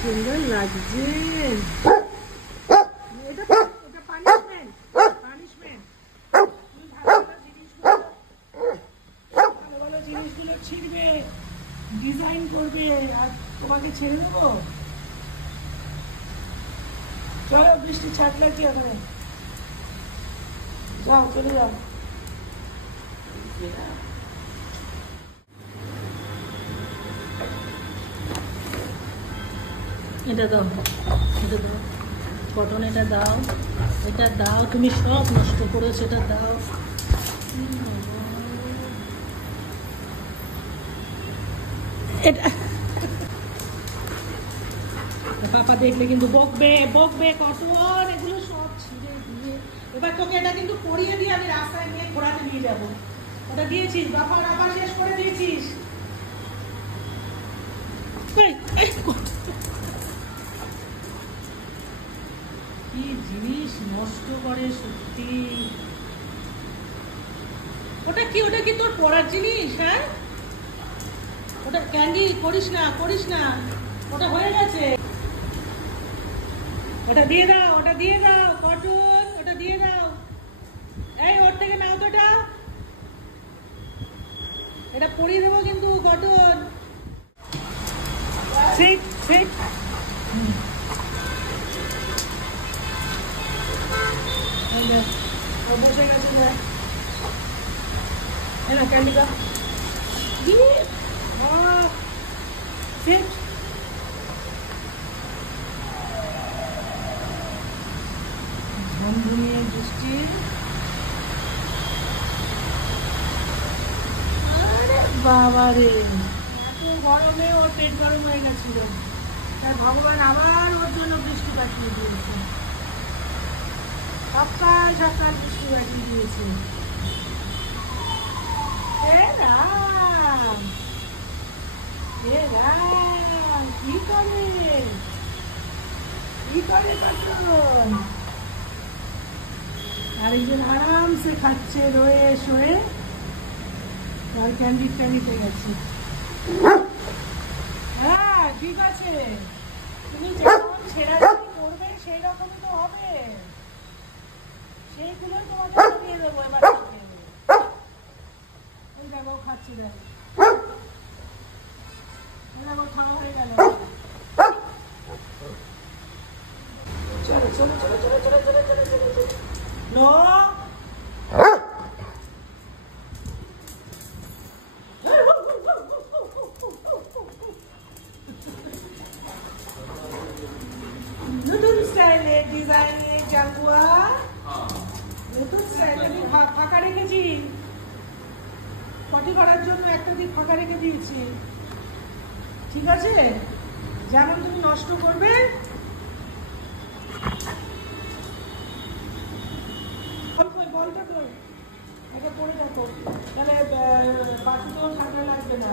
সুন্দর লাগছে। এটা পানিশমেন্ট। তুমি ভালো ভালো জিনিসগুলো ছিঁড়বে, ডিজাইন করবে, আর তোমাকে ছেড়ে দেবো? চলো, বৃষ্টি ছাটলা কি ওখানে, যাও চলে যাও। এটা দাও, এটা দাও কটন, এটা দাও, এটা দাও। তুমি সব নষ্ট করেছো, এটা দাও। এটা পাপা দেখলে কিন্তু বকবে বকবে। কটন এগুলো সব ছিঁড়ে দিয়ে এবার তোকে এটা কিন্তু পরিয়ে দিয়ে আমি রাস্তায় নিয়ে ঘোরাতে নিয়ে যাবো। ওটা দিয়েছিস, বাপা রাপা শেষ করে দিয়েছিস। কি জিনিস নষ্ট করে সত্যি। ওটা কি, ওটা কি তোর পড়ার জিনিস? হ্যাঁ, ওটা ক্যান্ডি করিস না, করিস না, ওটা হয়ে গেছে। ওটা দিয়ে দাও, ওটা দিয়ে দাও কটন, ওটা দিয়ে দাও। এই ওর থেকে নাও তো, এটা পরিয়ে দেবো কিন্তু কটন। ঠিক ঠিক বসে গেছে। ক্যান্ডিকা ঠিক ঝমঝমিয়ে বৃষ্টি। আরে বাবা রে, এত গরমে ওর পেট গরম হয়ে গেছিল, তাই ভগবান আবার ওর জন্য বৃষ্টি পাঠিয়ে দিয়েছে। সকাল সকাল বৃষ্টি পাঠিয়ে দিয়েছে। হে রাম, হে রাম, কি করে কটন? আর একজন আরামসে খাচ্ছে রয়ে শোয়ে, আর ক্যান্ডিটা নিতে গেছে। হ্যাঁ ঠিক আছে, তুমি যেমন ছেড়াছাড়ি করবে সেই রকমই তো হবে, সেইগুলো তোমাকে দিয়ে দেবো। এবার ওই দেখো খাচ্ছি, দেখো খাওয়া হয়ে গেল। চলো চলো চলো চলো চলো চলো চলো চলো চলো। নো নতুন স্টাইলে ডিজাইনে জাঙ্গুয়া, নতুন স্টাইলে আমি ফাঁকা রেখেছি, পটি করার জন্য একটা দিক ফাঁকা রেখে দিয়েছি। ঠিক আছে, যেমন তুমি নষ্ট করবে। বলটা তো এটা পড়ে যাবো, তাহলে বাকি তো ঠান্ডা লাগবে না।